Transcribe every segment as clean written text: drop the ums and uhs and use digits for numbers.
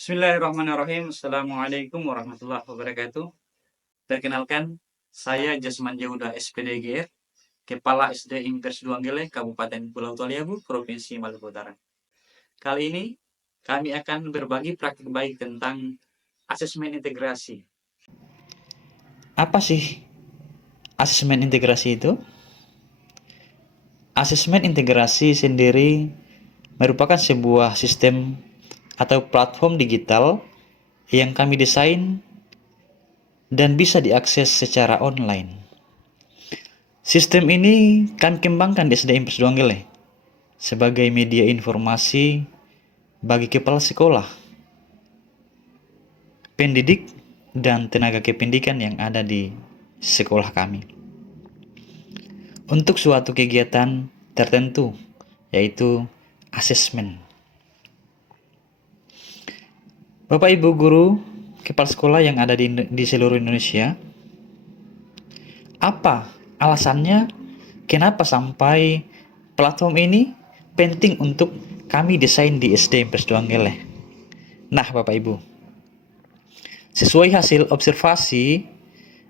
Bismillahirrahmanirrahim. Assalamualaikum warahmatullahi wabarakatuh. Perkenalkan, saya Jasman Yehuda SPDGR, Kepala SD Impers Duanggele, Kabupaten Pulau Taliabu, Provinsi Maluku Utara. Kali ini, kami akan berbagi praktik baik tentang asesmen integrasi. Apa sih asesmen integrasi itu? Asesmen integrasi sendiri merupakan sebuah sistem atau platform digital yang kami desain dan bisa diakses secara online. Sistem ini kami kembangkan di SD Impres Duanggele sebagai media informasi bagi kepala sekolah, pendidik, dan tenaga kependidikan yang ada di sekolah kami untuk suatu kegiatan tertentu, yaitu asesmen. Bapak Ibu guru, kepala sekolah yang ada di seluruh Indonesia, apa alasannya kenapa sampai platform ini penting untuk kami desain di SD Impres Duanggele? Nah, Bapak Ibu, sesuai hasil observasi,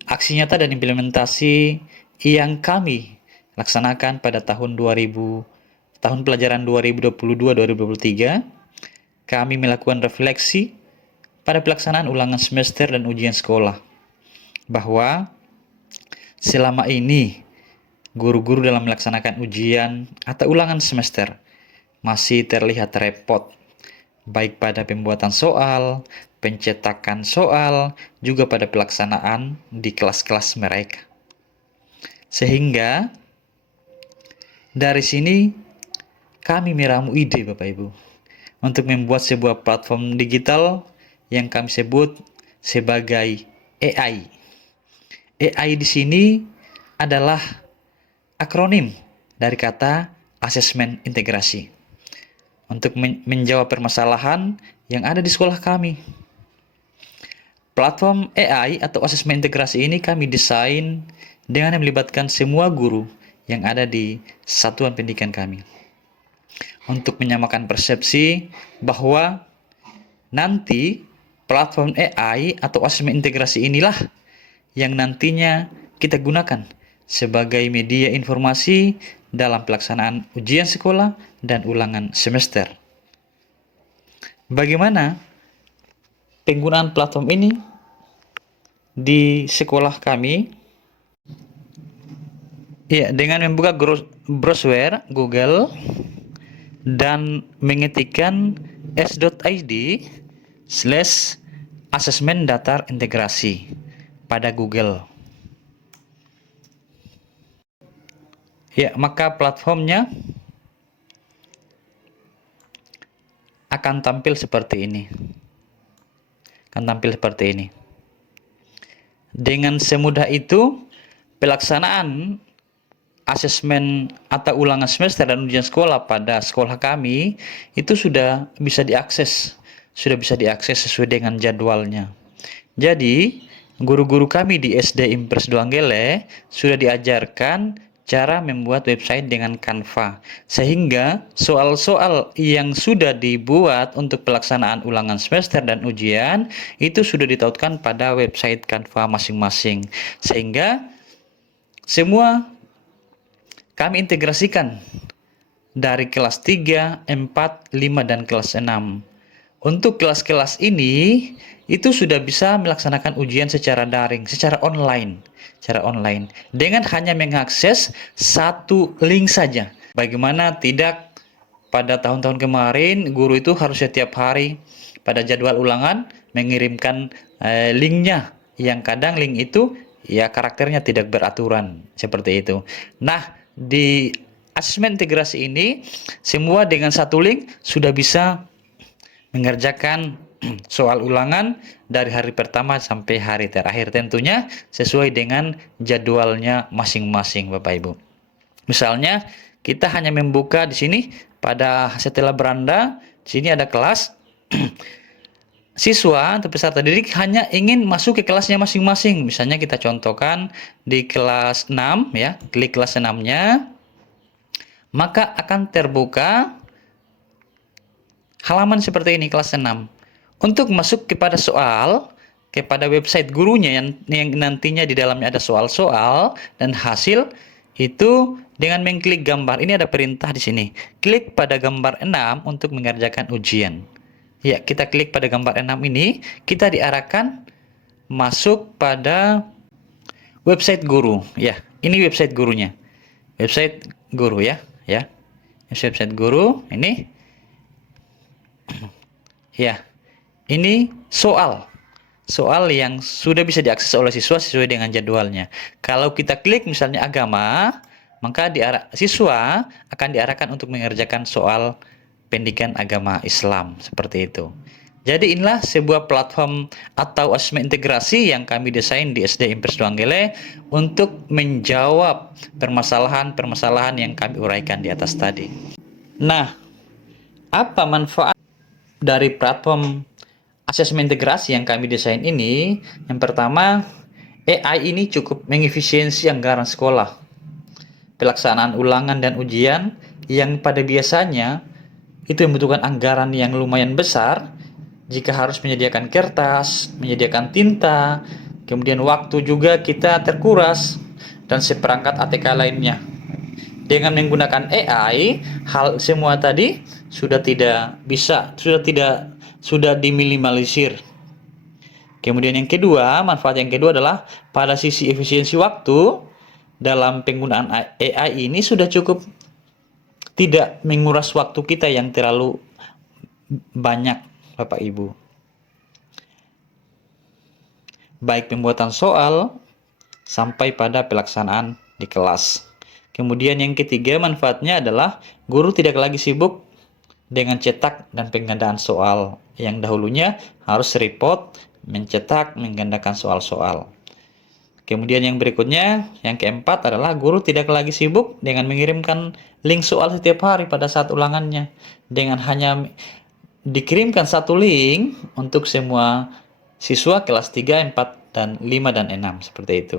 aksi nyata dan implementasi yang kami laksanakan pada tahun pelajaran 2022-2023, kami melakukan refleksi pada pelaksanaan ulangan semester dan ujian sekolah, bahwa selama ini guru-guru dalam melaksanakan ujian atau ulangan semester masih terlihat repot, baik pada pembuatan soal, pencetakan soal, juga pada pelaksanaan di kelas-kelas mereka. Sehingga dari sini kami meramu ide, Bapak Ibu, untuk membuat sebuah platform digital yang kami sebut sebagai AI. AI di sini adalah akronim dari kata asesmen integrasi untuk menjawab permasalahan yang ada di sekolah kami. Platform AI atau asesmen integrasi ini kami desain dengan melibatkan semua guru yang ada di satuan pendidikan kami untuk menyamakan persepsi bahwa nanti platform AI atau asesmen integrasi inilah yang nantinya kita gunakan sebagai media informasi dalam pelaksanaan ujian sekolah dan ulangan semester. Bagaimana penggunaan platform ini di sekolah kami? Ya, dengan membuka browser Google dan mengetikkan s.id/asesmen datar integrasi pada Google. Ya, maka platformnya akan tampil seperti ini. Dengan semudah itu, pelaksanaan asesmen atau ulangan semester dan ujian sekolah pada sekolah kami itu sudah bisa diakses sesuai dengan jadwalnya. Jadi, guru-guru kami di SD Impres Duanggele sudah diajarkan cara membuat website dengan Canva, sehingga soal-soal yang sudah dibuat untuk pelaksanaan ulangan semester dan ujian itu sudah ditautkan pada website Canva masing-masing, sehingga semua kami integrasikan dari kelas 3, 4, 5, dan kelas 6. Untuk kelas-kelas ini, itu sudah bisa melaksanakan ujian secara daring, secara online. Dengan hanya mengakses satu link saja. Bagaimana tidak pada tahun-tahun kemarin, guru itu harus setiap hari pada jadwal ulangan mengirimkan linknya. Yang kadang link itu ya karakternya tidak beraturan, seperti itu. Nah, di asesmen integrasi ini, semua dengan satu link sudah bisa mengerjakan soal ulangan dari hari pertama sampai hari terakhir, tentunya sesuai dengan jadwalnya masing-masing, Bapak Ibu. Misalnya kita hanya membuka di sini pada setelah beranda, di sini ada kelas. Siswa atau peserta didik hanya ingin masuk ke kelasnya masing-masing. Misalnya kita contohkan di kelas 6 ya, klik kelas 6-nya, maka akan terbuka halaman seperti ini, kelas 6. Untuk masuk kepada soal, kepada website gurunya yang nantinya di dalamnya ada soal-soal dan hasil, itu dengan mengklik gambar. Ini ada perintah di sini. Klik pada gambar 6 untuk mengerjakan ujian. Ya, kita klik pada gambar 6 ini, kita diarahkan masuk pada website guru. Ya, ini website gurunya. Website guru ya. Website guru ini. Ya. Ini soal yang sudah bisa diakses oleh siswa sesuai dengan jadwalnya. Kalau kita klik misalnya agama, maka siswa akan diarahkan untuk mengerjakan soal pendidikan agama Islam seperti itu. Jadi inilah sebuah platform atau asesmen integrasi yang kami desain di SD Impres Duanggele untuk menjawab permasalahan-permasalahan yang kami uraikan di atas tadi. Nah, apa manfaat dari platform asesmen integrasi yang kami desain ini? Yang pertama, AI ini cukup mengefisiensi anggaran sekolah. Pelaksanaan ulangan dan ujian yang pada biasanya itu membutuhkan anggaran yang lumayan besar, jika harus menyediakan kertas, menyediakan tinta, kemudian waktu juga kita terkuras, dan seperangkat ATK lainnya. Dengan menggunakan AI, hal semua tadi sudah diminimalisir. Kemudian yang kedua, manfaat yang kedua adalah pada sisi efisiensi waktu dalam penggunaan AI ini sudah cukup tidak menguras waktu kita yang terlalu banyak, Bapak Ibu. Baik pembuatan soal sampai pada pelaksanaan di kelas. Kemudian yang ketiga, manfaatnya adalah guru tidak lagi sibuk dengan cetak dan penggandaan soal yang dahulunya harus repot, mencetak, menggandakan soal-soal. Kemudian yang berikutnya, yang keempat adalah guru tidak lagi sibuk dengan mengirimkan link soal setiap hari pada saat ulangannya. Dengan hanya dikirimkan satu link untuk semua siswa kelas 3, 4, dan 5, dan 6, seperti itu.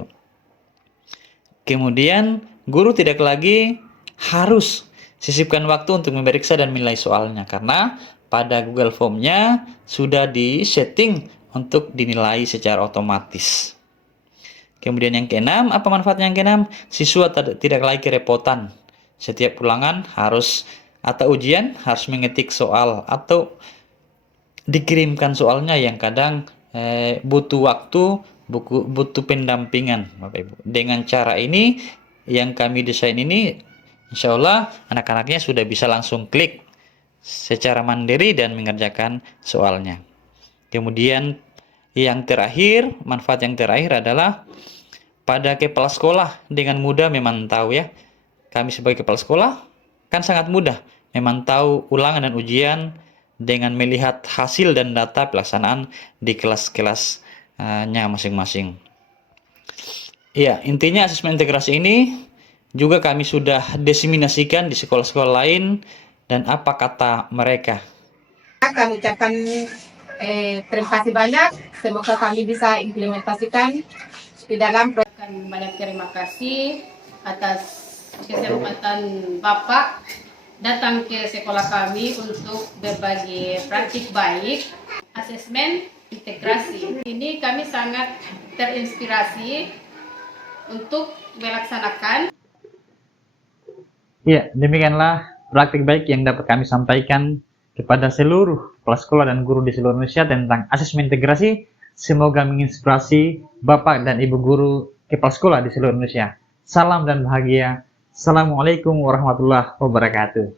Kemudian guru tidak lagi harus sisipkan waktu untuk memeriksa dan menilai soalnya, karena pada Google Form-nya sudah di-setting untuk dinilai secara otomatis. Kemudian yang keenam, apa manfaatnya yang keenam? Siswa tidak lagi kerepotan. Setiap ulangan atau ujian harus mengetik soal atau dikirimkan soalnya yang kadang butuh waktu, butuh pendampingan, Bapak Ibu. Dengan cara ini yang kami desain ini, insya Allah anak-anaknya sudah bisa langsung klik secara mandiri dan mengerjakan soalnya. Kemudian yang terakhir, manfaat yang terakhir adalah pada kepala sekolah dengan mudah memantau ya. Kami sebagai kepala sekolah kan sangat mudah memantau ulangan dan ujian dengan melihat hasil dan data pelaksanaan di kelas-kelasnya masing-masing. Ya, intinya asesmen integrasi ini juga kami sudah diseminasikan di sekolah-sekolah lain, dan apa kata mereka. Kami ucapkan terima kasih banyak, semoga kami bisa implementasikan di dalam proyek. Banyak terima kasih atas kesempatan Bapak datang ke sekolah kami untuk berbagi praktik baik asesmen integrasi. Ini kami sangat terinspirasi untuk melaksanakan. Ya, demikianlah praktik baik yang dapat kami sampaikan kepada seluruh kepala sekolah dan guru di seluruh Indonesia tentang asesmen integrasi. Semoga menginspirasi Bapak dan Ibu guru kepala sekolah di seluruh Indonesia. Salam dan bahagia. Assalamualaikum warahmatullahi wabarakatuh.